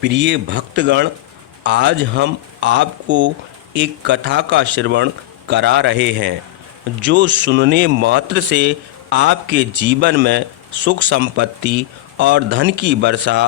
प्रिय भक्तगण, आज हम आपको एक कथा का श्रवण करा रहे हैं जो सुनने मात्र से आपके जीवन में सुख संपत्ति और धन की वर्षा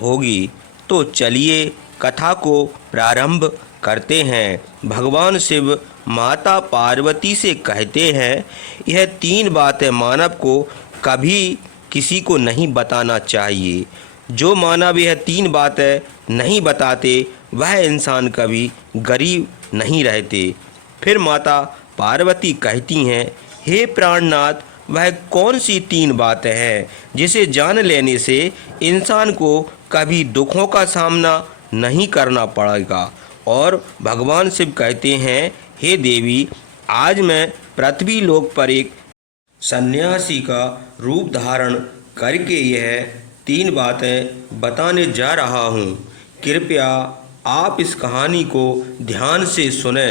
होगी। तो चलिए कथा को प्रारंभ करते हैं। भगवान शिव माता पार्वती से कहते हैं, यह 3 बातें मानव को कभी किसी को नहीं बताना चाहिए। जो मानव यह 3 बातें नहीं बताते वह इंसान कभी गरीब नहीं रहते। फिर माता पार्वती कहती हैं, हे प्राणनाथ, वह कौन सी 3 बातें हैं जिसे जान लेने से इंसान को कभी दुखों का सामना नहीं करना पड़ेगा। और भगवान शिव कहते हैं, हे देवी, आज मैं पृथ्वी लोक पर एक सन्यासी का रूप धारण करके यह 3 बातें बताने जा रहा हूँ। कृपया आप इस कहानी को ध्यान से सुने।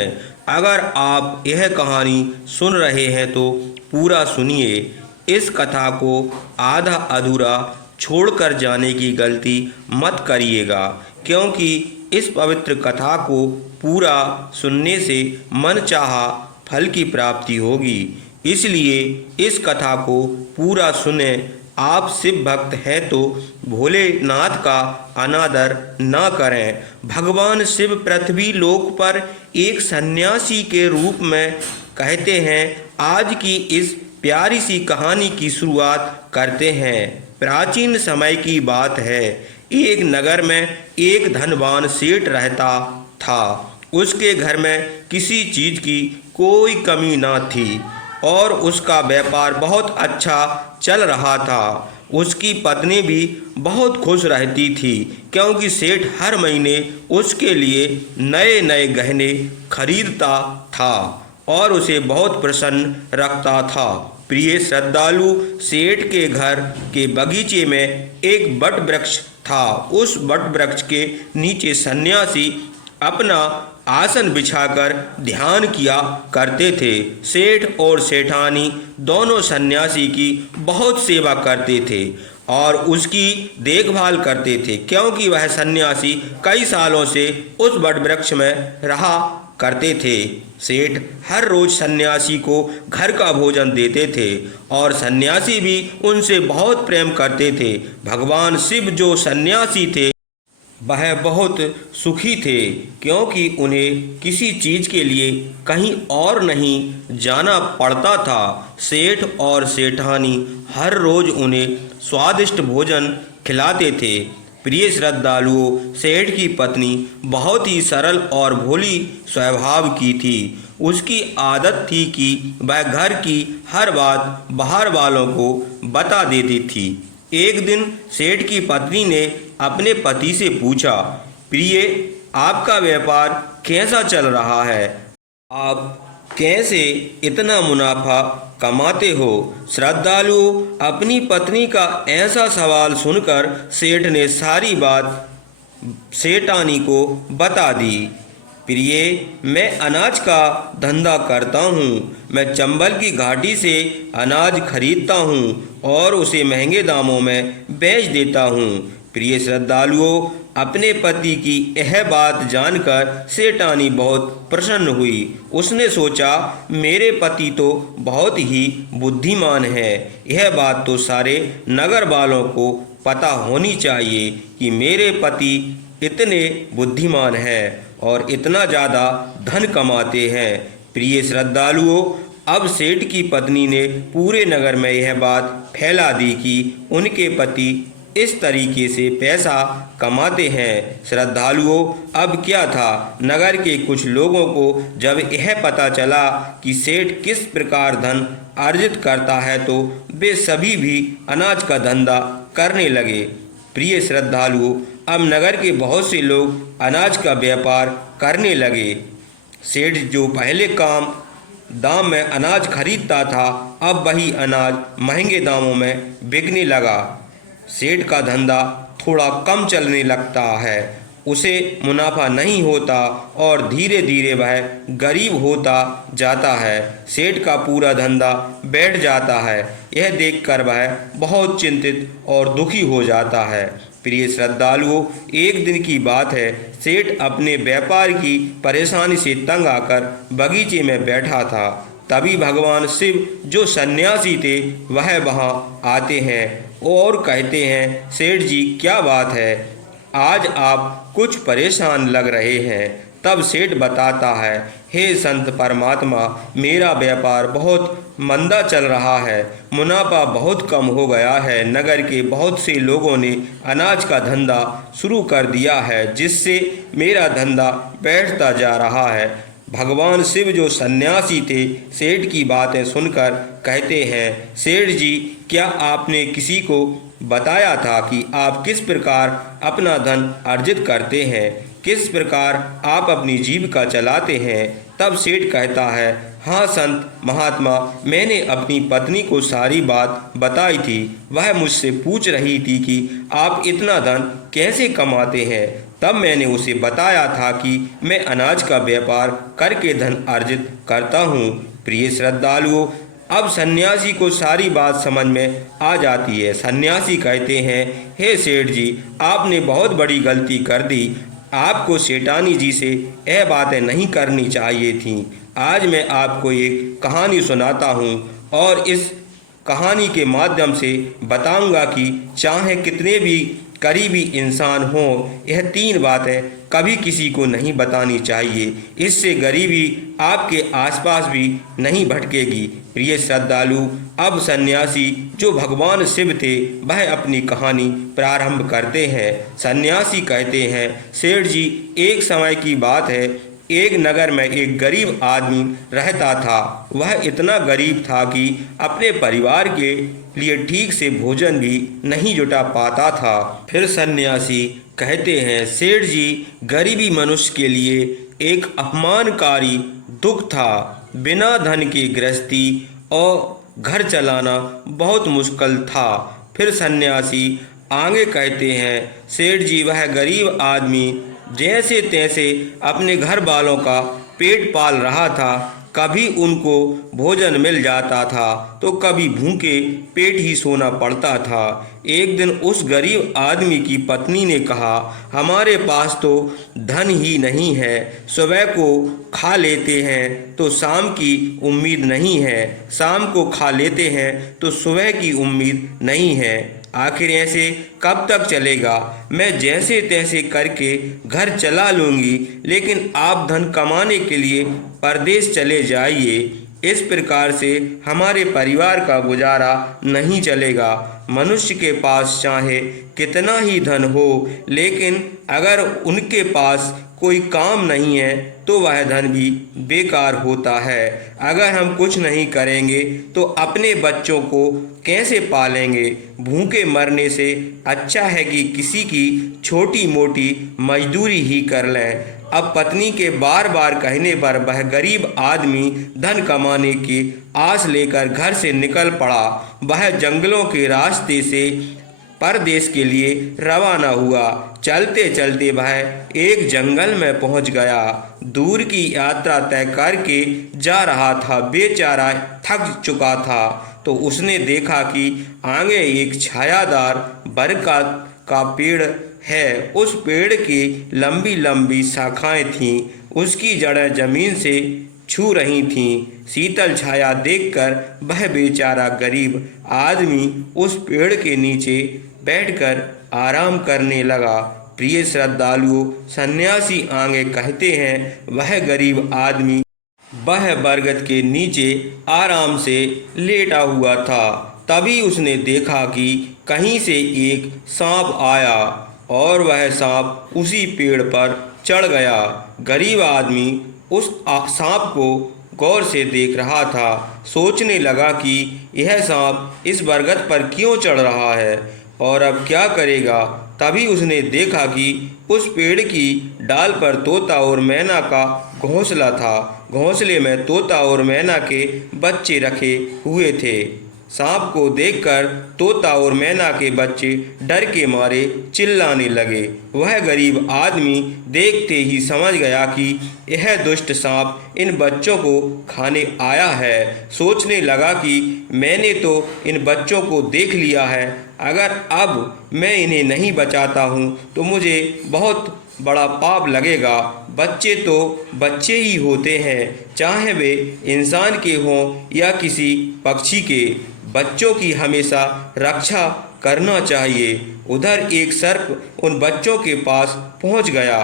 अगर आप यह कहानी सुन रहे हैं तो पूरा सुनिए। इस कथा को आधा अधूरा छोड़कर जाने की गलती मत करिएगा, क्योंकि इस पवित्र कथा को पूरा सुनने से मनचाहा फल की प्राप्ति होगी। इसलिए इस कथा को पूरा सुने। आप शिव भक्त हैं तो भोलेनाथ का अनादर न करें। भगवान शिव पृथ्वी लोक पर एक सन्यासी के रूप में कहते हैं। आज की इस प्यारी सी कहानी की शुरुआत करते हैं। प्राचीन समय की बात है। एक नगर में एक धनवान सेठ रहता था। उसके घर में किसी चीज़ की कोई कमी न थी और उसका व्यापार बहुत अच्छा चल रहा था। उसकी पत्नी भी बहुत खुश रहती थी, क्योंकि सेठ हर महीने उसके लिए नए नए गहने खरीदता था और उसे बहुत प्रसन्न रखता था। प्रिय श्रद्धालु, सेठ के घर के बगीचे में एक बट वृक्ष था। उस बट वृक्ष के नीचे सन्यासी अपना आसन बिछाकर ध्यान किया करते थे। सेठ और सेठानी दोनों सन्यासी की बहुत सेवा करते थे और उसकी देखभाल करते थे, क्योंकि वह सन्यासी कई सालों से उस वट वृक्ष में रहा करते थे। सेठ हर रोज सन्यासी को घर का भोजन देते थे और सन्यासी भी उनसे बहुत प्रेम करते थे। भगवान शिव जो सन्यासी थे वह बहुत सुखी थे, क्योंकि उन्हें किसी चीज़ के लिए कहीं और नहीं जाना पड़ता था। सेठ और सेठानी हर रोज़ उन्हें स्वादिष्ट भोजन खिलाते थे। प्रिय श्रद्धालुओं, सेठ की पत्नी बहुत ही सरल और भोली स्वभाव की थी। उसकी आदत थी कि वह घर की हर बात बाहर वालों को बता देती थी। एक दिन सेठ की पत्नी ने अपने पति से पूछा, प्रिय, आपका व्यापार कैसा चल रहा है? आप कैसे इतना मुनाफा कमाते हो? श्रद्धालु, अपनी पत्नी का ऐसा सवाल सुनकर सेठ ने सारी बात सेठानी को बता दी। प्रिय, मैं अनाज का धंधा करता हूँ। मैं चंबल की घाटी से अनाज खरीदता हूँ और उसे महंगे दामों में बेच देता हूँ। प्रिय श्रद्धालुओं, अपने पति की यह बात जानकर सेठानी बहुत प्रसन्न हुई। उसने सोचा, मेरे पति तो बहुत ही बुद्धिमान है। यह बात तो सारे नगर वालों को पता होनी चाहिए कि मेरे पति इतने बुद्धिमान हैं और इतना ज़्यादा धन कमाते हैं। प्रिय श्रद्धालुओं, अब सेठ की पत्नी ने पूरे नगर में यह बात फैला दी कि उनके पति इस तरीके से पैसा कमाते हैं। श्रद्धालुओं, अब क्या था, नगर के कुछ लोगों को जब यह पता चला कि सेठ किस प्रकार धन अर्जित करता है तो वे सभी भी अनाज का धंधा करने लगे। प्रिय श्रद्धालुओं, अब नगर के बहुत से लोग अनाज का व्यापार करने लगे। सेठ जो पहले कम दाम में अनाज खरीदता था, अब वही अनाज महंगे दामों में बिकने लगा। सेठ का धंधा थोड़ा कम चलने लगता है, उसे मुनाफा नहीं होता और धीरे धीरे वह गरीब होता जाता है। सेठ का पूरा धंधा बैठ जाता है। यह देखकर वह बहुत चिंतित और दुखी हो जाता है। प्रिय श्रद्धालुओं, एक दिन की बात है। सेठ अपने व्यापार की परेशानी से तंग आकर बगीचे में बैठा था। तभी भगवान शिव जो सन्यासी थे वह वहाँ आते हैं और कहते हैं, सेठ जी क्या बात है, आज आप कुछ परेशान लग रहे हैं। तब सेठ बताता है, हे संत परमात्मा, मेरा व्यापार बहुत मंदा चल रहा है, मुनाफा बहुत कम हो गया है। नगर के बहुत से लोगों ने अनाज का धंधा शुरू कर दिया है, जिससे मेरा धंधा बैठता जा रहा है। भगवान शिव जो सन्यासी थे सेठ की बातें सुनकर कहते हैं, सेठ जी क्या आपने किसी को बताया था कि आप किस प्रकार अपना धन अर्जित करते हैं, किस प्रकार आप अपनी जीविका चलाते हैं? तब सेठ कहता है, हाँ संत महात्मा, मैंने अपनी पत्नी को सारी बात बताई थी। वह मुझसे पूछ रही थी कि आप इतना धन कैसे कमाते हैं। तब मैंने उसे बताया था कि मैं अनाज का व्यापार करके धन अर्जित करता हूँ। प्रिय श्रद्धालुओं, अब सन्यासी को सारी बात समझ में आ जाती है। सन्यासी कहते हैं, हे सेठ जी, आपने बहुत बड़ी गलती कर दी। आपको सेठानी जी से यह बातें नहीं करनी चाहिए थीं। आज मैं आपको एक कहानी सुनाता हूँ और इस कहानी के माध्यम से बताऊंगा कि चाहे कितने भी करीबी इंसान हो, यह 3 बातें कभी किसी को नहीं बतानी चाहिए। इससे गरीबी आपके आसपास भी नहीं भटकेगी। प्रिय श्रद्धालु, अब सन्यासी जो भगवान शिव थे वह अपनी कहानी प्रारंभ करते हैं। सन्यासी कहते हैं, सेठ जी एक समय की बात है, एक नगर में एक गरीब आदमी रहता था। वह इतना गरीब था कि अपने परिवार के लिए ठीक से भोजन भी नहीं जुटा पाता था। फिर सन्यासी कहते हैं, सेठ जी गरीबी मनुष्य के लिए एक अपमानकारी दुख था। बिना धन की गृहस्थी और घर चलाना बहुत मुश्किल था। फिर सन्यासी आगे कहते हैं, सेठ जी वह गरीब आदमी जैसे तैसे अपने घर वालों का पेट पाल रहा था। कभी उनको भोजन मिल जाता था तो कभी भूखे पेट ही सोना पड़ता था। एक दिन उस गरीब आदमी की पत्नी ने कहा, हमारे पास तो धन ही नहीं है, सुबह को खा लेते हैं तो शाम की उम्मीद नहीं है, शाम को खा लेते हैं तो सुबह की उम्मीद नहीं है। आखिर ऐसे कब तक चलेगा? मैं जैसे तैसे करके घर चला लूँगी, लेकिन आप धन कमाने के लिए परदेश चले जाइए। इस प्रकार से हमारे परिवार का गुजारा नहीं चलेगा। मनुष्य के पास चाहे कितना ही धन हो, लेकिन अगर उनके पास कोई काम नहीं है तो वह धन भी बेकार होता है। अगर हम कुछ नहीं करेंगे तो अपने बच्चों को कैसे पालेंगे? भूखे मरने से अच्छा है कि किसी की छोटी मोटी मजदूरी ही कर लें। अब पत्नी के बार बार कहने पर वह गरीब आदमी धन कमाने की आस लेकर घर से निकल पड़ा। वह जंगलों के रास्ते से परदेश के लिए रवाना हुआ। चलते चलते वह एक जंगल में पहुंच गया। दूर की यात्रा तय करके जा रहा था, बेचारा थक चुका था। तो उसने देखा कि आगे एक छायादार बरगद का पेड़ है। उस पेड़ की लंबी लंबी शाखाएं थीं, उसकी जड़ें जमीन से छू रही थीं। शीतल छाया देखकर वह बेचारा गरीब आदमी उस पेड़ के नीचे बैठकर आराम करने लगा। प्रिय श्रद्धालुओं, सन्यासी आगे कहते हैं, वह गरीब आदमी वह बरगद के नीचे आराम से लेटा हुआ था। तभी उसने देखा कि कहीं से एक सांप आया और वह सांप उसी पेड़ पर चढ़ गया। गरीब आदमी उस सांप को गौर से देख रहा था। सोचने लगा कि यह सांप इस बरगद पर क्यों चढ़ रहा है और अब क्या करेगा। तभी उसने देखा कि उस पेड़ की डाल पर तोता और मैना का घोंसला था। घोंसले में तोता और मैना के बच्चे रखे हुए थे। सांप को देखकर तोता और मैना के बच्चे डर के मारे चिल्लाने लगे। वह गरीब आदमी देखते ही समझ गया कि यह दुष्ट सांप इन बच्चों को खाने आया है। सोचने लगा कि मैंने तो इन बच्चों को देख लिया है, अगर अब मैं इन्हें नहीं बचाता हूँ तो मुझे बहुत बड़ा पाप लगेगा। बच्चे तो बच्चे ही होते हैं, चाहे वे इंसान के हों या किसी पक्षी के। बच्चों की हमेशा रक्षा करना चाहिए। उधर एक सर्प उन बच्चों के पास पहुंच गया।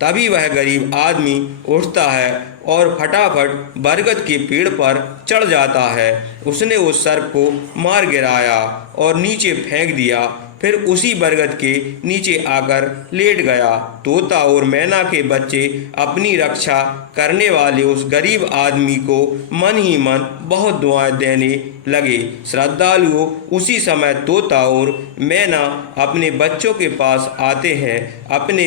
तभी वह गरीब आदमी उठता है और फटाफट बरगद के पेड़ पर चढ़ जाता है। उसने उस सर्प को मार गिराया और नीचे फेंक दिया, फिर उसी बरगद के नीचे आकर लेट गया। तोता और मैना के बच्चे अपनी रक्षा करने वाले उस गरीब आदमी को मन ही मन बहुत दुआएं देने लगे। श्रद्धालुओं, उसी समय तोता और मैना अपने बच्चों के पास आते हैं। अपने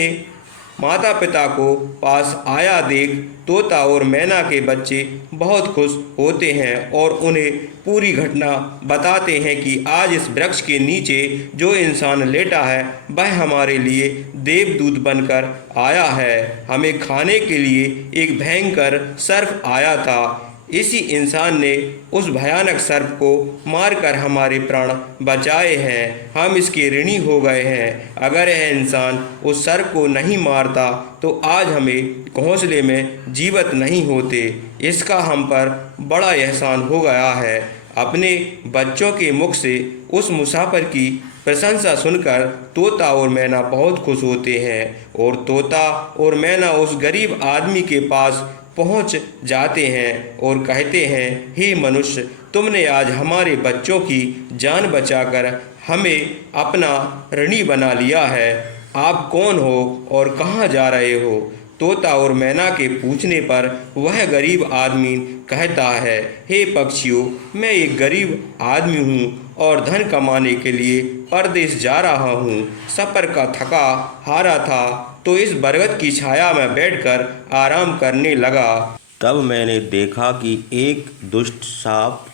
माता पिता को पास आया देख तोता और मैना के बच्चे बहुत खुश होते हैं और उन्हें पूरी घटना बताते हैं कि आज इस वृक्ष के नीचे जो इंसान लेटा है वह हमारे लिए देवदूत बनकर आया है। हमें खाने के लिए एक भयंकर सर्प आया था। इसी इंसान ने उस भयानक सर्प को मारकर हमारे प्राण बचाए हैं। हम इसके ऋणी हो गए हैं। अगर यह इंसान उस सर्प को नहीं मारता तो आज हमें घोंसले में जीवित नहीं होते। इसका हम पर बड़ा एहसान हो गया है। अपने बच्चों के मुख से उस मुसाफिर की प्रशंसा सुनकर तोता और मैना बहुत खुश होते हैं और तोता और मैना उस गरीब आदमी के पास पहुंच जाते हैं और कहते हैं, हे मनुष्य, तुमने आज हमारे बच्चों की जान बचाकर हमें अपना ऋणी बना लिया है। आप कौन हो और कहाँ जा रहे हो? तोता और मैना के पूछने पर वह गरीब आदमी कहता है, हे पक्षियों, मैं एक गरीब आदमी हूँ और धन कमाने के लिए परदेश जा रहा हूँ। सफ़र का थका हारा था तो इस बरगद की छाया में बैठकर आराम करने लगा। तब मैंने देखा कि एक दुष्ट सांप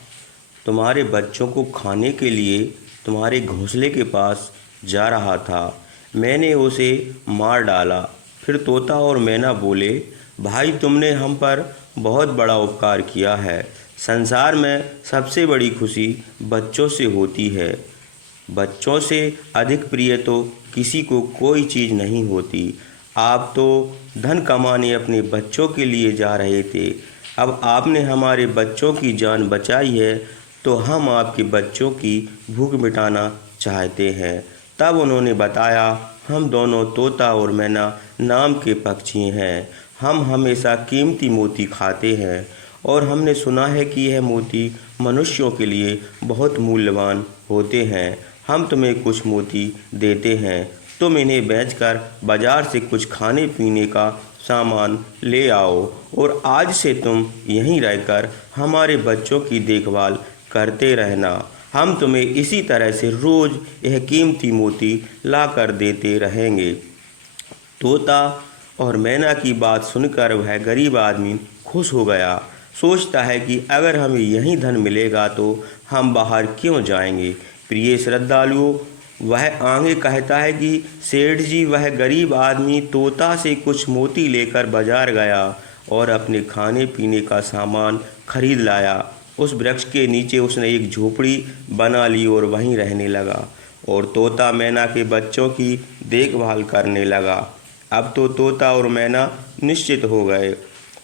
तुम्हारे बच्चों को खाने के लिए तुम्हारे घोंसले के पास जा रहा था। मैंने उसे मार डाला। फिर तोता और मैना बोले, भाई, तुमने हम पर बहुत बड़ा उपकार किया है। संसार में सबसे बड़ी खुशी बच्चों से होती है। बच्चों से अधिक प्रिय तो किसी को कोई चीज़ नहीं होती। आप तो धन कमाने अपने बच्चों के लिए जा रहे थे। अब आपने हमारे बच्चों की जान बचाई है तो हम आपके बच्चों की भूख मिटाना चाहते हैं। तब उन्होंने बताया, हम दोनों तोता और मैना नाम के पक्षी हैं। हम हमेशा कीमती मोती खाते हैं और हमने सुना है कि यह मोती मनुष्यों के लिए बहुत मूल्यवान होते हैं। हम तुम्हें कुछ मोती देते हैं, तुम इन्हें बेचकर बाजार से कुछ खाने पीने का सामान ले आओ और आज से तुम यहीं रहकर हमारे बच्चों की देखभाल करते रहना। हम तुम्हें इसी तरह से रोज़ यह कीमती मोती ला कर देते रहेंगे। तोता और मैना की बात सुनकर वह गरीब आदमी खुश हो गया। सोचता है कि अगर हमें यहीं धन मिलेगा तो हम बाहर क्यों जाएंगे। प्रिय श्रद्धालुओं, वह आगे कहता है कि सेठ जी, वह गरीब आदमी तोता से कुछ मोती लेकर बाजार गया और अपने खाने पीने का सामान खरीद लाया। उस वृक्ष के नीचे उसने एक झोपड़ी बना ली और वहीं रहने लगा और तोता मैना के बच्चों की देखभाल करने लगा। अब तो तोता और मैना निश्चित हो गए।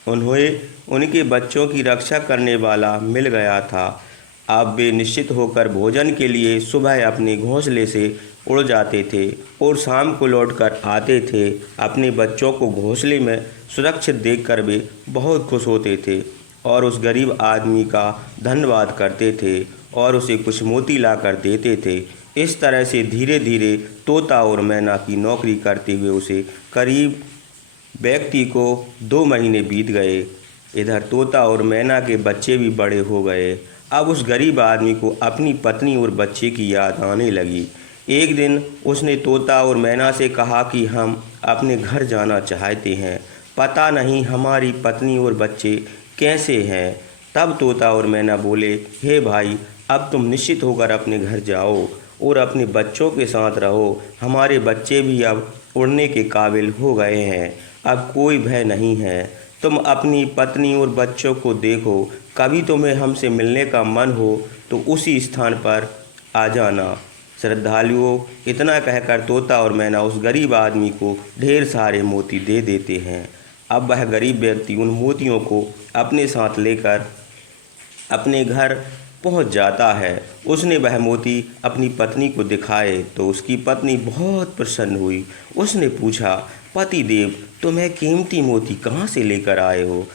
उन्हें उनके बच्चों की रक्षा करने वाला मिल गया था। अब वे निश्चित होकर भोजन के लिए सुबह अपने घोंसले से उड़ जाते थे और शाम को लौटकर आते थे। अपने बच्चों को घोंसले में सुरक्षित देखकर वे बहुत खुश होते थे और उस गरीब आदमी का धन्यवाद करते थे और उसे कुछ मोती ला कर देते थे। इस तरह से धीरे धीरे तोता और मैना की नौकरी करते हुए उसे करीब व्यक्ति को 2 महीने बीत गए। इधर तोता और मैना के बच्चे भी बड़े हो गए। अब उस गरीब आदमी को अपनी पत्नी और बच्चे की याद आने लगी। एक दिन उसने तोता और मैना से कहा कि हम अपने घर जाना चाहते हैं, पता नहीं हमारी पत्नी और बच्चे कैसे हैं। तब तोता और मैना बोले, हे भाई, अब तुम निश्चित होकर अपने घर जाओ और अपने बच्चों के साथ रहो। हमारे बच्चे भी अब उड़ने के काबिल हो गए हैं, अब कोई भय नहीं है। तुम अपनी पत्नी और बच्चों को देखो, कभी तुम्हें हमसे मिलने का मन हो तो उसी स्थान पर आ जाना। श्रद्धालुओं, इतना कहकर तोता और मैना उस गरीब आदमी को ढेर सारे मोती दे देते हैं। अब वह गरीब व्यक्ति उन मोतियों को अपने साथ लेकर अपने घर पहुंच जाता है। उसने वह मोती अपनी पत्नी को दिखाए तो उसकी पत्नी बहुत प्रसन्न हुई। उसने पूछा, पति देव, तुम यह कीमती मोती कहाँ से लेकर आए हो?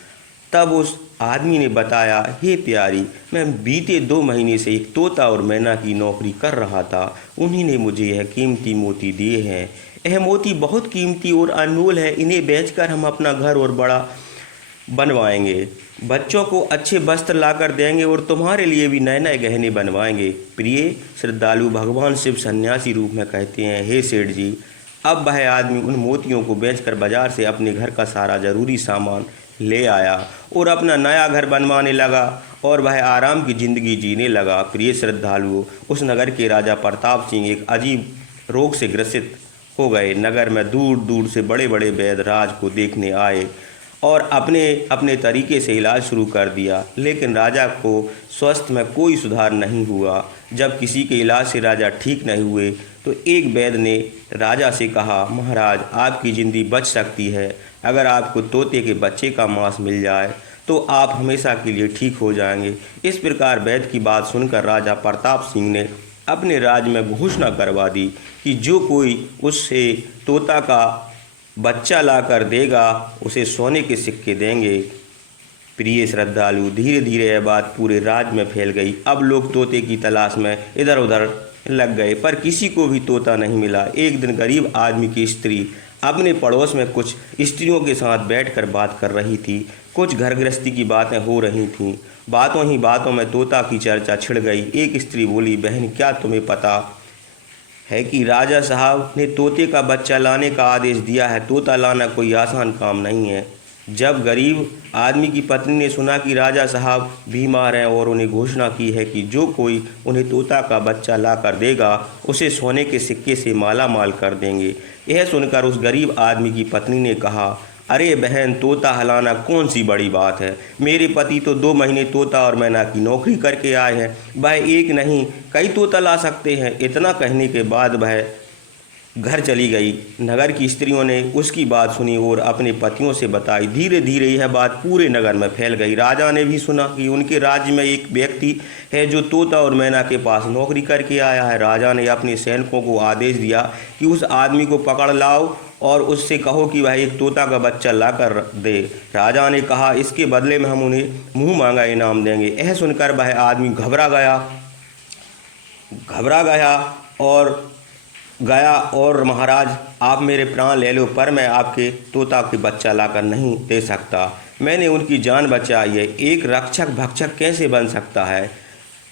तब उस आदमी ने बताया, हे प्यारी, मैं बीते 2 महीने से एक तोता और मैना की नौकरी कर रहा था। उन्हीं ने मुझे यह कीमती मोती दिए हैं। यह मोती बहुत कीमती और अनमोल है। इन्हें बेचकर हम अपना घर और बड़ा बनवाएंगे, बच्चों को अच्छे वस्त्र लाकर देंगे और तुम्हारे लिए भी नए नए गहने बनवाएंगे। प्रिय श्रद्धालु, भगवान शिव सन्यासी रूप में कहते हैं, हे सेठ जी। अब वह आदमी उन मोतियों को बेचकर बाजार से अपने घर का सारा जरूरी सामान ले आया और अपना नया घर बनवाने लगा और वह आराम की ज़िंदगी जीने लगा। प्रिय श्रद्धालुओं, उस नगर के राजा प्रताप सिंह एक अजीब रोग से ग्रसित हो गए। नगर में दूर दूर से बड़े बड़े वैद्य राज को देखने आए और अपने अपने तरीके से इलाज शुरू कर दिया, लेकिन राजा को स्वास्थ्य में कोई सुधार नहीं हुआ। जब किसी के इलाज से राजा ठीक नहीं हुए तो एक वैद्य ने राजा से कहा, महाराज, आपकी ज़िंदगी बच सकती है। अगर आपको तोते के बच्चे का मांस मिल जाए तो आप हमेशा के लिए ठीक हो जाएंगे। इस प्रकार वैद्य की बात सुनकर राजा प्रताप सिंह ने अपने राज्य में घोषणा करवा दी कि जो कोई उससे तोता का बच्चा ला कर देगा उसे सोने के सिक्के देंगे। प्रिय श्रद्धालु, धीरे धीरे यह बात पूरे राज्य में फैल गई। अब लोग तोते की तलाश में इधर उधर लग गए, पर किसी को भी तोता नहीं मिला। एक दिन गरीब आदमी की स्त्री अपने पड़ोस में कुछ स्त्रियों के साथ बैठकर बात कर रही थी। कुछ घर गृहस्थी की बातें हो रही थीं। बातों ही बातों में तोता की चर्चा छिड़ गई। एक स्त्री बोली, बहन, क्या तुम्हें पता है कि राजा साहब ने तोते का बच्चा लाने का आदेश दिया है? तोता लाना कोई आसान काम नहीं है। जब गरीब आदमी की पत्नी ने सुना कि राजा साहब बीमार हैं और उन्हें घोषणा की है कि जो कोई उन्हें तोता का बच्चा ला कर देगा उसे सोने के सिक्के से माला माल कर देंगे, यह सुनकर उस गरीब आदमी की पत्नी ने कहा, अरे बहन, तोता हलाना कौन सी बड़ी बात है। मेरे पति तो 2 महीने तोता और मैना की नौकरी करके आए हैं। वह एक नहीं कई तोता ला सकते हैं। इतना कहने के बाद वह घर चली गई। नगर की स्त्रियों ने उसकी बात सुनी और अपने पतियों से बताई। धीरे धीरे यह बात पूरे नगर में फैल गई। राजा ने भी सुना कि उनके राज्य में एक व्यक्ति है जो तोता और मैना के पास नौकरी करके आया है। राजा ने अपने सैनिकों को आदेश दिया कि उस आदमी को पकड़ लाओ और उससे कहो कि वह एक तोता का बच्चा ला कर दे। राजा ने कहा, इसके बदले में हम उन्हें मुँह मांगा इनाम देंगे। यह सुनकर वह आदमी घबरा गया और महाराज, आप मेरे प्राण ले लो, पर मैं आपके तोता के बच्चा लाकर नहीं दे सकता। मैंने उनकी जान बचाई है। एक रक्षक भक्षक कैसे बन सकता है?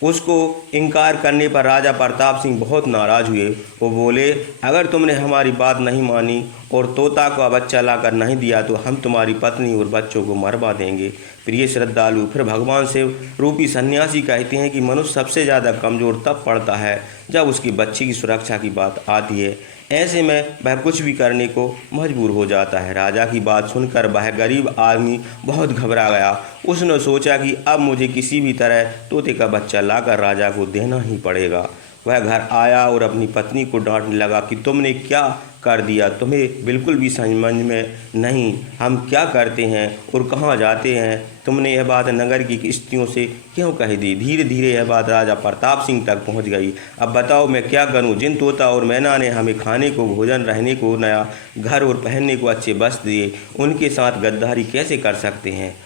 उसको इनकार करने पर राजा प्रताप सिंह बहुत नाराज़ हुए। वो बोले, अगर तुमने हमारी बात नहीं मानी और तोता का बच्चा लाकर नहीं दिया तो हम तुम्हारी पत्नी और बच्चों को मरवा देंगे। प्रिय श्रद्धालु, फिर भगवान शिव रूपी सन्यासी कहते हैं कि मनुष्य सबसे ज़्यादा कमज़ोर तब पड़ता है जब उसके बच्चे की सुरक्षा की बात आती है। ऐसे में वह कुछ भी करने को मजबूर हो जाता है। राजा की बात सुनकर वह गरीब आदमी बहुत घबरा गया। उसने सोचा कि अब मुझे किसी भी तरह तोते का बच्चा लाकर राजा को देना ही पड़ेगा। वह घर आया और अपनी पत्नी को डांटने लगा कि तुमने क्या कर दिया? तुम्हें बिल्कुल भी समझ में नहीं हम क्या करते हैं और कहाँ जाते हैं। तुमने यह बात नगर की स्त्रियों से क्यों कह दी? धीरे धीरे यह बात राजा प्रताप सिंह तक पहुंच गई। अब बताओ मैं क्या करूं? जिन तोता और मैना ने हमें खाने को, भोजन, रहने को, नया घर और पहनने को अच्छे वस्त्र दिए, उनके साथ गद्दारी कैसे कर सकते हैं?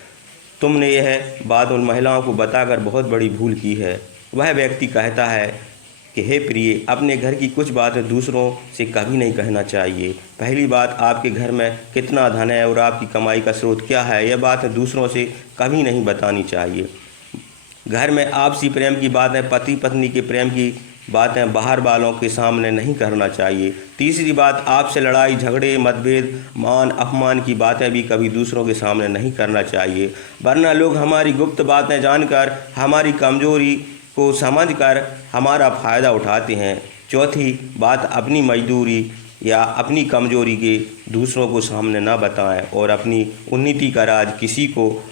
तुमने यह बात उन महिलाओं को बताकर बहुत बड़ी भूल की है। वह व्यक्ति कहता है कि हे प्रिय, अपने घर की कुछ बातें दूसरों से कभी नहीं कहना चाहिए। पहली बात, आपके घर में कितना धन है और आपकी कमाई का स्रोत क्या है, यह बातें दूसरों से कभी नहीं बतानी चाहिए। घर में आपसी प्रेम की बातें, पति पत्नी के प्रेम की बातें बाहर वालों के सामने नहीं करना चाहिए। तीसरी बात, आपसे लड़ाई झगड़े, मतभेद, मान अपमान की बातें भी कभी दूसरों के सामने नहीं करना चाहिए, वरना लोग हमारी गुप्त बातें जानकर, हमारी कमजोरी को समझकर हमारा फ़ायदा उठाते हैं। चौथी बात, अपनी मजदूरी या अपनी कमजोरी के दूसरों को सामने ना बताएं और अपनी उन्नति का राज किसी को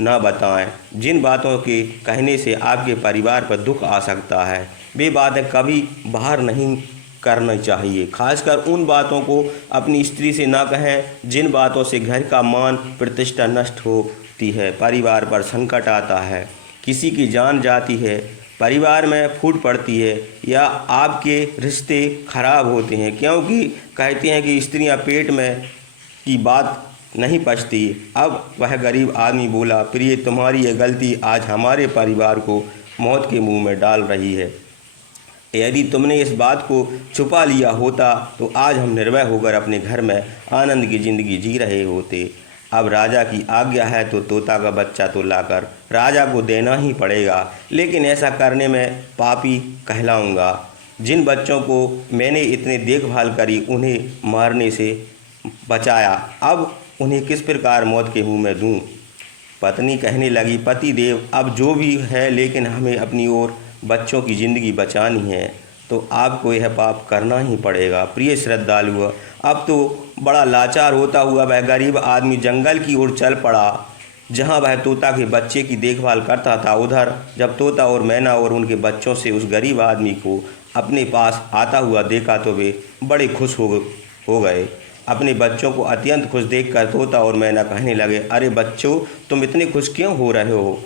ना बताएं। जिन बातों के कहने से आपके परिवार पर दुख आ सकता है, वे बातें कभी बाहर नहीं करना चाहिए। खासकर उन बातों को अपनी स्त्री से ना कहें जिन बातों से घर का मान प्रतिष्ठा नष्ट होती है, परिवार पर संकट आता है, किसी की जान जाती है, परिवार में फूट पड़ती है या आपके रिश्ते खराब होते हैं। क्योंकि कहते हैं कि स्त्रियां पेट में की बात नहीं पचती। अब वह गरीब आदमी बोला, प्रिय तुम्हारी यह गलती आज हमारे परिवार को मौत के मुंह में डाल रही है। यदि तुमने इस बात को छुपा लिया होता तो आज हम निर्भय होकर अपने घर में आनंद की ज़िंदगी जी रहे होते। अब राजा की आज्ञा है तो तोता का बच्चा तो लाकर राजा को देना ही पड़ेगा, लेकिन ऐसा करने में पापी कहलाऊंगा। जिन बच्चों को मैंने इतनी देखभाल करी, उन्हें मारने से बचाया, अब उन्हें किस प्रकार मौत के मुंह में दूं? पत्नी कहने लगी, पति देव अब जो भी है, लेकिन हमें अपनी और बच्चों की ज़िंदगी बचानी है तो आपको यह पाप करना ही पड़ेगा। प्रिय श्रद्धालु, अब तो बड़ा लाचार होता हुआ वह गरीब आदमी जंगल की ओर चल पड़ा जहां वह तोता के बच्चे की देखभाल करता था। उधर जब तोता और मैना और उनके बच्चों से उस गरीब आदमी को अपने पास आता हुआ देखा तो वे बड़े खुश हो गए। अपने बच्चों को अत्यंत खुश देखकर तोता और मैना कहने लगे, अरे बच्चों, तुम इतने खुश क्यों हो रहे हो?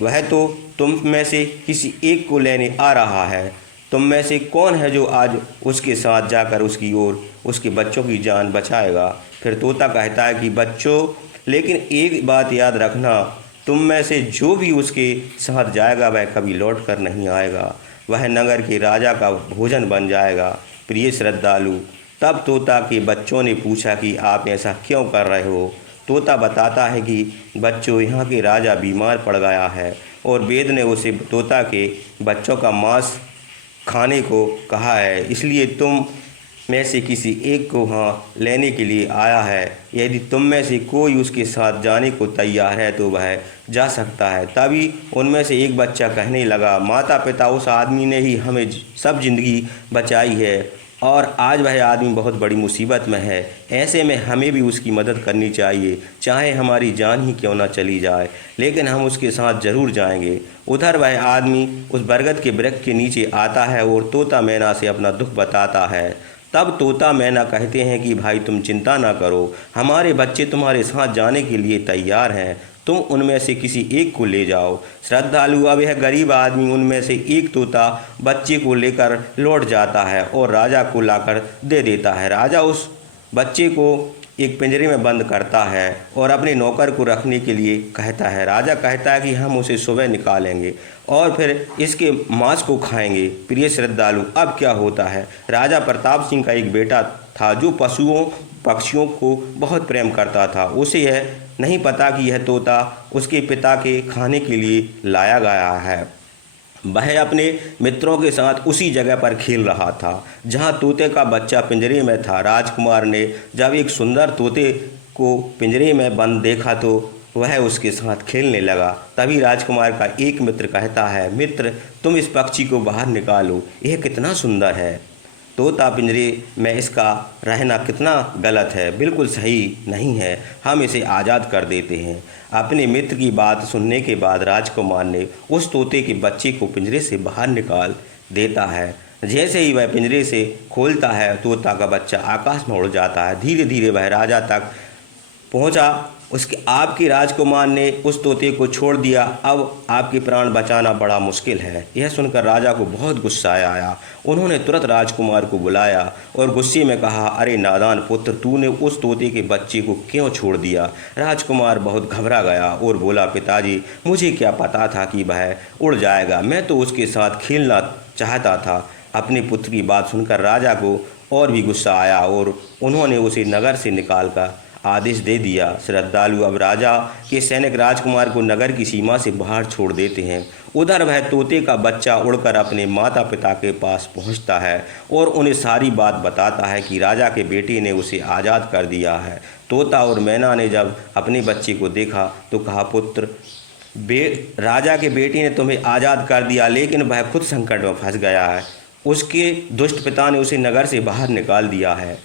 वह तो तुम में से किसी एक को लेने आ रहा है। तुम में से कौन है जो आज उसके साथ जाकर उसकी ओर उसके बच्चों की जान बचाएगा? फिर तोता कहता है कि बच्चों, लेकिन एक बात याद रखना, तुम में से जो भी उसके साथ जाएगा वह कभी लौट कर नहीं आएगा, वह नगर के राजा का भोजन बन जाएगा। प्रिय श्रद्धालु, तब तोता के बच्चों ने पूछा कि आप ऐसा क्यों कर रहे हो? तोता बताता है कि बच्चों, यहाँ के राजा बीमार पड़ गया है और वेद ने उसे तोता के बच्चों का मांस खाने को कहा है, इसलिए तुम में से किसी एक को वहाँ लेने के लिए आया है। यदि तुम में से कोई उसके साथ जाने को तैयार है तो वह जा सकता है। तभी उनमें से एक बच्चा कहने लगा, माता पिता, उस आदमी ने ही हमें सब जिंदगी बचाई है और आज वह आदमी बहुत बड़ी मुसीबत में है। ऐसे में हमें भी उसकी मदद करनी चाहिए, चाहे हमारी जान ही क्यों ना चली जाए, लेकिन हम उसके साथ ज़रूर जाएंगे। उधर वह आदमी उस बरगद के वृक्ष के नीचे आता है और तोता मैना से अपना दुख बताता है। तब तोता मैना कहते हैं कि भाई तुम चिंता ना करो, हमारे बच्चे तुम्हारे साथ जाने के लिए तैयार हैं, तुम उनमें से किसी एक को ले जाओ। श्रद्धालु, अब यह गरीब आदमी उनमें से एक तोता बच्चे को लेकर लौट जाता है और राजा को लाकर दे देता है। राजा उस बच्चे को एक पिंजरे में बंद करता है और अपने नौकर को रखने के लिए कहता है। राजा कहता है कि हम उसे सुबह निकालेंगे और फिर इसके मांस को खाएंगे। प्रिय श्रद्धालु, अब क्या होता है, राजा प्रताप सिंह का एक बेटा था जो पशुओं पक्षियों को बहुत प्रेम करता था। उसे यह नहीं पता कि यह तोता उसके पिता के खाने के लिए लाया गया है। वह अपने मित्रों के साथ उसी जगह पर खेल रहा था जहां तोते का बच्चा पिंजरे में था। राजकुमार ने जब एक सुंदर तोते को पिंजरे में बंद देखा तो वह उसके साथ खेलने लगा। तभी राजकुमार का एक मित्र कहता है, मित्र, तुम इस पक्षी को बाहर निकालो, यह कितना सुंदर है। तोता पिंजरे में इसका रहना कितना गलत है, बिल्कुल सही नहीं है, हम इसे आज़ाद कर देते हैं। अपने मित्र की बात सुनने के बाद राजकुमार ने उस तोते के बच्चे को पिंजरे से बाहर निकाल देता है। जैसे ही वह पिंजरे से खोलता है, तोता का बच्चा आकाश में उड़ जाता है। धीरे धीरे वह राजा तक पहुंचा। उसके आपके राजकुमार ने उस तोते को छोड़ दिया, अब आपके प्राण बचाना बड़ा मुश्किल है। यह सुनकर राजा को बहुत गुस्सा आया। उन्होंने तुरंत राजकुमार को बुलाया और गुस्से में कहा, अरे नादान पुत्र, तूने उस तोते के बच्चे को क्यों छोड़ दिया? राजकुमार बहुत घबरा गया और बोला, पिताजी, मुझे क्या पता था कि वह उड़ जाएगा, मैं तो उसके साथ खेलना चाहता था। अपने पुत्र की बात सुनकर राजा को और भी गुस्सा आया और उन्होंने उसे नगर से निकाल कर आदेश दे दिया। श्रद्धालु, अब राजा के सैनिक राजकुमार को नगर की सीमा से बाहर छोड़ देते हैं। उधर वह तोते का बच्चा उड़कर अपने माता पिता के पास पहुंचता है और उन्हें सारी बात बताता है कि राजा के बेटे ने उसे आज़ाद कर दिया है। तोता और मैना ने जब अपने बच्चे को देखा तो कहा, पुत्र, राजा के बेटे ने तुम्हें आज़ाद कर दिया, लेकिन वह खुद संकट में फंस गया है। उसके दुष्ट पिता ने उसे नगर से बाहर निकाल दिया है।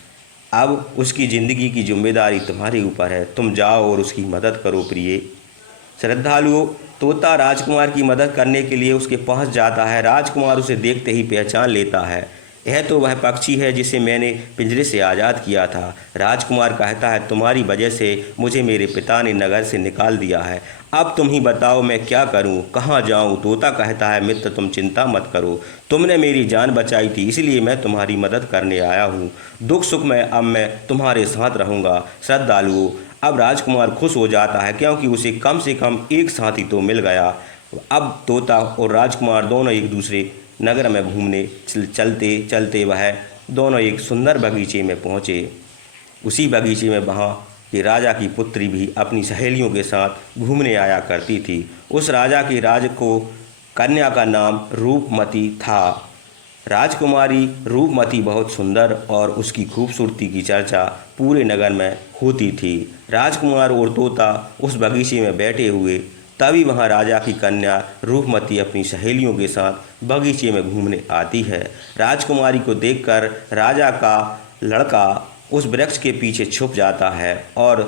अब उसकी ज़िंदगी की जिम्मेदारी तुम्हारे ऊपर है, तुम जाओ और उसकी मदद करो। प्रिय श्रद्धालुओं, तोता राजकुमार की मदद करने के लिए उसके पास जाता है। राजकुमार उसे देखते ही पहचान लेता है। यह तो वह पक्षी है जिसे मैंने पिंजरे से आज़ाद किया था। राजकुमार कहता है, तुम्हारी वजह से मुझे मेरे पिता ने नगर से निकाल दिया है। अब तुम ही बताओ मैं क्या करूं, कहां जाऊं। तोता कहता है, मित्र तुम चिंता मत करो, तुमने मेरी जान बचाई थी इसलिए मैं तुम्हारी मदद करने आया हूं। दुख सुख में अब मैं तुम्हारे साथ रहूंगा। श्रद्धालुओं, अब राजकुमार खुश हो जाता है क्योंकि उसे कम से कम एक साथी तो मिल गया। अब तोता और राजकुमार दोनों एक दूसरे नगर में घूमने चलते चलते वह दोनों एक सुंदर बगीचे में पहुँचे। उसी बगीचे में वहाँ के राजा की पुत्री भी अपनी सहेलियों के साथ घूमने आया करती थी। उस राजा की कन्या का नाम रूपमती था। राजकुमारी रूपमती बहुत सुंदर और उसकी खूबसूरती की चर्चा पूरे नगर में होती थी। राजकुमार और तोता उस बगीचे में बैठे हुए, तभी वहाँ राजा की कन्या रूपमती अपनी सहेलियों के साथ बगीचे में घूमने आती है। राजकुमारी को देखकर राजा का लड़का उस वृक्ष के पीछे छुप जाता है और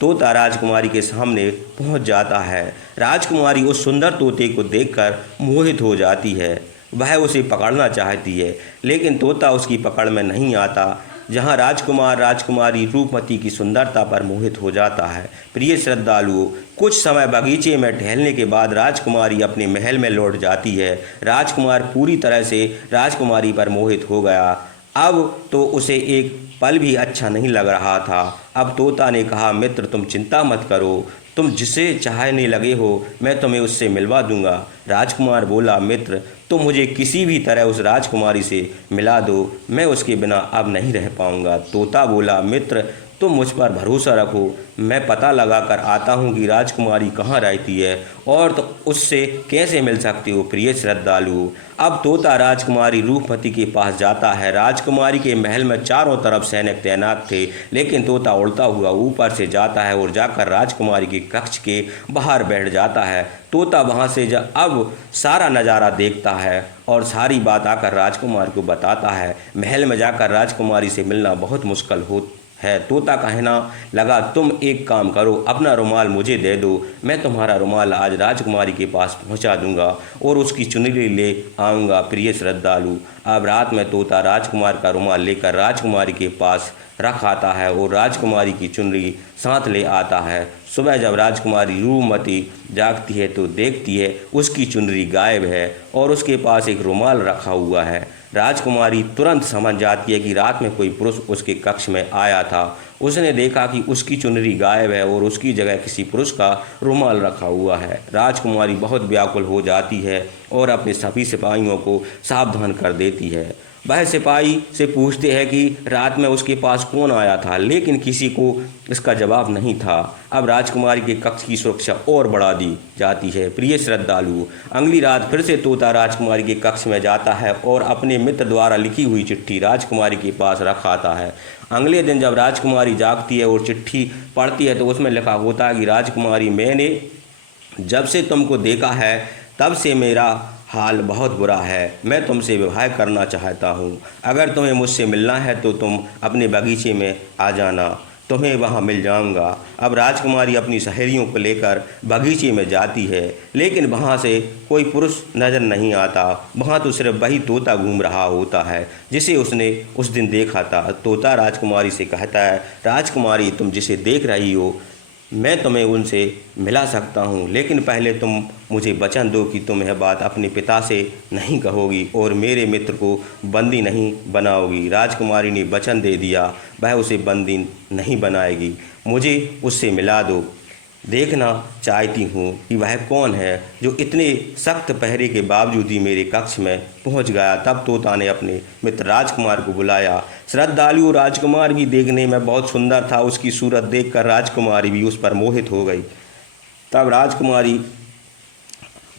तोता राजकुमारी के सामने पहुंच जाता है। राजकुमारी उस सुंदर तोते को देखकर मोहित हो जाती है। वह उसे पकड़ना चाहती है लेकिन तोता उसकी पकड़ में नहीं आता। जहां राजकुमार राजकुमारी रूपमती की सुंदरता पर मोहित हो जाता है। प्रिय श्रद्धालुओं, कुछ समय बगीचे में टहलने के बाद राजकुमारी अपने महल में लौट जाती है। राजकुमार पूरी तरह से राजकुमारी पर मोहित हो गया। अब तो उसे एक पल भी अच्छा नहीं लग रहा था। अब तोता ने कहा, मित्र तुम चिंता मत करो, तुम जिसे चाहने लगे हो मैं तुम्हें उससे मिलवा दूंगा। राजकुमार बोला, मित्र तुम मुझे किसी भी तरह उस राजकुमारी से मिला दो, मैं उसके बिना अब नहीं रह पाऊंगा। तोता बोला, मित्र तुम मुझ पर भरोसा रखो, मैं पता लगा कर आता हूँ कि राजकुमारी कहाँ रहती है और तो उससे कैसे मिल सकती हो। प्रिय श्रद्धालु, अब तोता राजकुमारी रूपमती के पास जाता है। राजकुमारी के महल में चारों तरफ सैनिक तैनात थे लेकिन तोता उड़ता हुआ ऊपर से जाता है और जाकर राजकुमारी के कक्ष के बाहर बैठ जाता है। तोता वहाँ से अब सारा नज़ारा देखता है और सारी बात आकर राजकुमार को बताता है। महल में जाकर राजकुमारी से मिलना बहुत मुश्किल है। तोता कहना लगा, तुम एक काम करो, अपना रुमाल मुझे दे दो, मैं तुम्हारा रुमाल आज राजकुमारी के पास पहुंचा दूंगा और उसकी चुनरी ले आऊँगा। प्रिय श्रद्धालु, अब रात में तोता राजकुमार का रुमाल लेकर राजकुमारी के पास रख आता है और राजकुमारी की चुनरी साथ ले आता है। सुबह जब राजकुमारी रूपमती जागती है तो देखती है उसकी चुनरी गायब है और उसके पास एक रुमाल रखा हुआ है। राजकुमारी तुरंत समझ जाती है कि रात में कोई पुरुष उसके कक्ष में आया था। उसने देखा कि उसकी चुनरी गायब है और उसकी जगह किसी पुरुष का रुमाल रखा हुआ है। राजकुमारी बहुत व्याकुल हो जाती है और अपने सभी सिपाहियों को सावधान कर देती है। वह सिपाही से पूछते हैं कि रात में उसके पास कौन आया था, लेकिन किसी को इसका जवाब नहीं था। अब राजकुमारी के कक्ष की सुरक्षा और बढ़ा दी जाती है। प्रिय श्रद्धालु, अगली रात फिर से तोता राजकुमारी के कक्ष में जाता है और अपने मित्र द्वारा लिखी हुई चिट्ठी राजकुमारी के पास रख आता है। अगले दिन जब राजकुमारी जागती है और चिट्ठी पढ़ती है तो उसमें लिखा होता है कि राजकुमारी, मैंने जब से तुमको देखा है तब से मेरा हाल बहुत बुरा है। मैं तुमसे विवाह करना चाहता हूँ। अगर तुम्हें मुझसे मिलना है तो तुम अपने बगीचे में आ जाना, तुम्हें वहाँ मिल जाऊंगा। अब राजकुमारी अपनी सहेलियों को लेकर बगीचे में जाती है लेकिन वहाँ से कोई पुरुष नज़र नहीं आता। वहाँ तो सिर्फ वही तोता घूम रहा होता है जिसे उसने उस दिन देखा था। तोता राजकुमारी से कहता है, राजकुमारी तुम जिसे देख रही हो मैं तुम्हें उनसे मिला सकता हूँ, लेकिन पहले तुम मुझे वचन दो कि तुम यह बात अपने पिता से नहीं कहोगी और मेरे मित्र को बंदी नहीं बनाओगी। राजकुमारी ने वचन दे दिया, वह उसे बंदी नहीं बनाएगी। मुझे उससे मिला दो, देखना चाहती हूँ कि वह कौन है जो इतने सख्त पहरे के बावजूद ही मेरे कक्ष में पहुँच गया। तब तोता ने अपने मित्र राजकुमार को बुलाया। श्रद्धालु, राजकुमार भी देखने में बहुत सुंदर था। उसकी सूरत देखकर राजकुमारी भी उस पर मोहित हो गई। तब राजकुमारी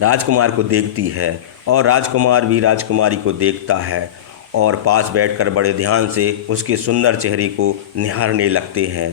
राजकुमार को देखती है और राजकुमार भी राजकुमारी को देखता है और पास बैठकर बड़े ध्यान से उसके सुंदर चेहरे को निहारने लगते हैं।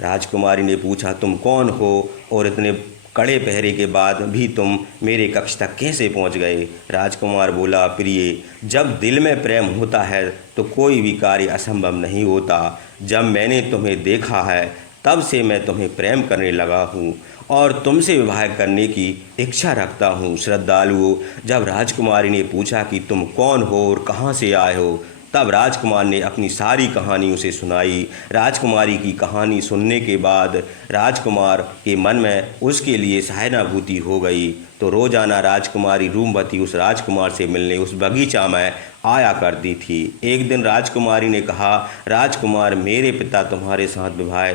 राजकुमारी ने पूछा, तुम कौन हो और इतने कड़े पहरे के बाद भी तुम मेरे कक्ष तक कैसे पहुंच गए। राजकुमार बोला, प्रिय, जब दिल में प्रेम होता है तो कोई भी कार्य असंभव नहीं होता। जब मैंने तुम्हें देखा है तब से मैं तुम्हें प्रेम करने लगा हूँ और तुमसे विवाह करने की इच्छा रखता हूँ। श्रद्धालुओं, जब राजकुमारी ने पूछा कि तुम कौन हो और कहाँ से आए हो, तब राजकुमार ने अपनी सारी कहानी उसे सुनाई। राजकुमारी की कहानी सुनने के बाद राजकुमार के मन में उसके लिए सहानुभूति हो गई। तो रोजाना राजकुमारी रूपवती उस राजकुमार से मिलने उस बगीचा में आया करती थी। एक दिन राजकुमारी ने कहा, राजकुमार, मेरे पिता तुम्हारे साथ विवाह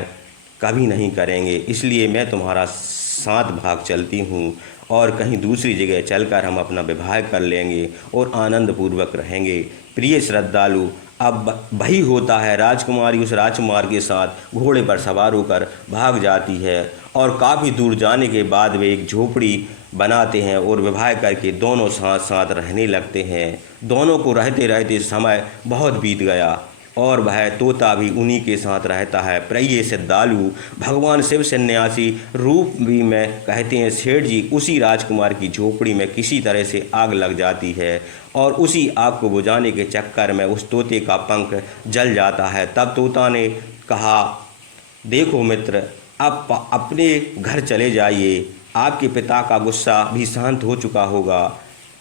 कभी नहीं करेंगे, इसलिए मैं तुम्हारा साथ भाग चलती हूँ और कहीं दूसरी जगह चलकर हम अपना विवाह कर लेंगे और आनंद पूर्वक रहेंगे। प्रिय श्रद्धालु, अब वही होता है। राजकुमारी उस राजकुमार के साथ घोड़े पर सवार होकर भाग जाती है और काफ़ी दूर जाने के बाद वे एक झोपड़ी बनाते हैं और विवाह करके दोनों साथ साथ रहने लगते हैं। दोनों को रहते रहते समय बहुत बीत गया और वह तोता भी उन्हीं के साथ रहता है। प्रिय श्रद्धालु, भगवान शिव सन्यासी रूप भी में कहते हैं, सेठ जी, उसी राजकुमार की झोपड़ी में किसी तरह से आग लग जाती है और उसी आग को बुझाने के चक्कर में उस तोते का पंख जल जाता है। तब तोता ने कहा, देखो मित्र, आप अपने घर चले जाइए, आपके पिता का गुस्सा भी शांत हो चुका होगा।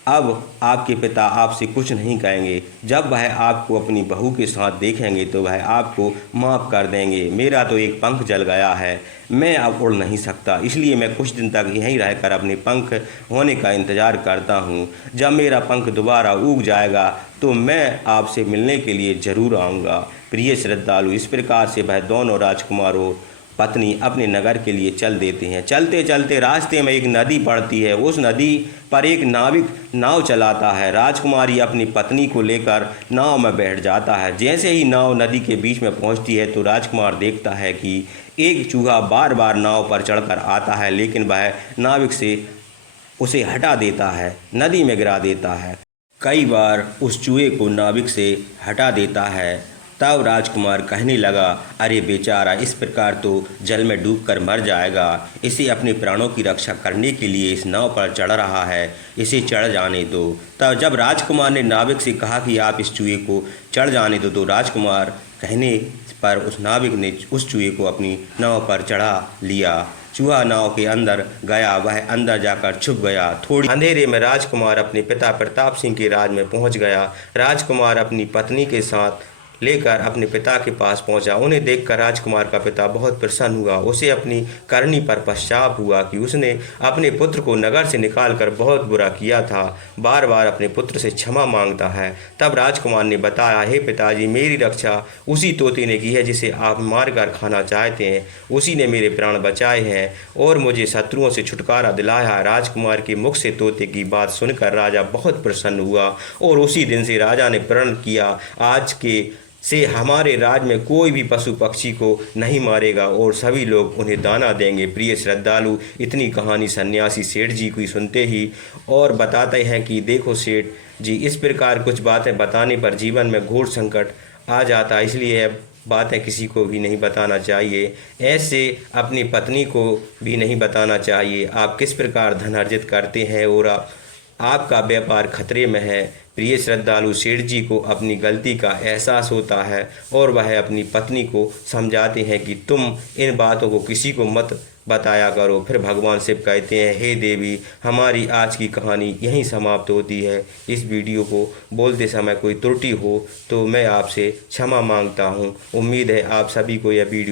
अब आपके पिता आपसे कुछ नहीं कहेंगे। जब वह आपको अपनी बहू के साथ देखेंगे तो वह आपको माफ़ कर देंगे। मेरा तो एक पंख जल गया है, मैं अब उड़ नहीं सकता, इसलिए मैं कुछ दिन तक यहीं रहकर अपने पंख होने का इंतज़ार करता हूँ। जब मेरा पंख दोबारा उग जाएगा तो मैं आपसे मिलने के लिए ज़रूर आऊँगा। प्रिय श्रद्धालु, इस प्रकार से वह दोनों राजकुमारों पत्नी अपने नगर के लिए चल देते हैं। चलते चलते रास्ते में एक नदी पड़ती है। उस नदी पर एक नाविक नाव चलाता है। राजकुमारी अपनी पत्नी को लेकर नाव में बैठ जाता है। जैसे ही नाव नदी के बीच में पहुंचती है तो राजकुमार देखता है कि एक चूहा बार बार नाव पर चढ़कर आता है, लेकिन वह नाविक से उसे हटा देता है, नदी में गिरा देता है। कई बार उस चूहे को नाविक से हटा देता है। तब राजकुमार कहने लगा, अरे बेचारा, इस प्रकार तो जल में डूबकर मर जाएगा। इसे अपने प्राणों की रक्षा करने के लिए इस नाव पर चढ़ रहा है, इसे चढ़ जाने दो। तब जब राजकुमार ने नाविक से कहा कि आप इस चूहे को चढ़ जाने दो, तो राजकुमार कहने पर उस नाविक ने उस चूहे को अपनी नाव पर चढ़ा लिया। चूहा नाव के अंदर गया, वह अंदर जाकर छुप गया। थोड़ी अंधेरे में राजकुमार अपने पिता प्रताप सिंह के राज में पहुंच गया। राजकुमार अपनी पत्नी के साथ लेकर अपने पिता के पास पहुंचा। उन्हें देखकर राजकुमार का पिता बहुत प्रसन्न हुआ। उसे अपनी करनी पर पश्चाताप हुआ कि उसने अपने पुत्र को नगर से निकालकर बहुत बुरा किया था। बार बार अपने पुत्र से क्षमा मांगता है। तब राजकुमार ने बताया, हे पिताजी, मेरी रक्षा उसी तोते ने की है जिसे आप मार कर खाना चाहते हैं। उसी ने मेरे प्राण बचाए हैं और मुझे शत्रुओं से छुटकारा दिलाया है। राजकुमार के मुख से तोते की बात सुनकर राजा बहुत प्रसन्न हुआ और उसी दिन से राजा ने प्रण किया, आज के से हमारे राज्य में कोई भी पशु पक्षी को नहीं मारेगा और सभी लोग उन्हें दाना देंगे। प्रिय श्रद्धालु, इतनी कहानी सन्यासी सेठ जी को सुनते ही और बताते हैं कि देखो सेठ जी, इस प्रकार कुछ बातें बताने पर जीवन में घोर संकट आ जाता है, इसलिए बातें किसी को भी नहीं बताना चाहिए। ऐसे अपनी पत्नी को भी नहीं बताना चाहिए आप किस प्रकार धन अर्जित करते हैं और आपका व्यापार खतरे में है। प्रिय श्रद्धालु, सेठ जी को अपनी गलती का एहसास होता है और वह अपनी पत्नी को समझाते हैं कि तुम इन बातों को किसी को मत बताया करो। फिर भगवान शिव कहते हैं, हे देवी, हमारी आज की कहानी यहीं समाप्त होती है। इस वीडियो को बोलते समय कोई त्रुटि हो तो मैं आपसे क्षमा मांगता हूँ। उम्मीद है आप सभी को यह वीडियो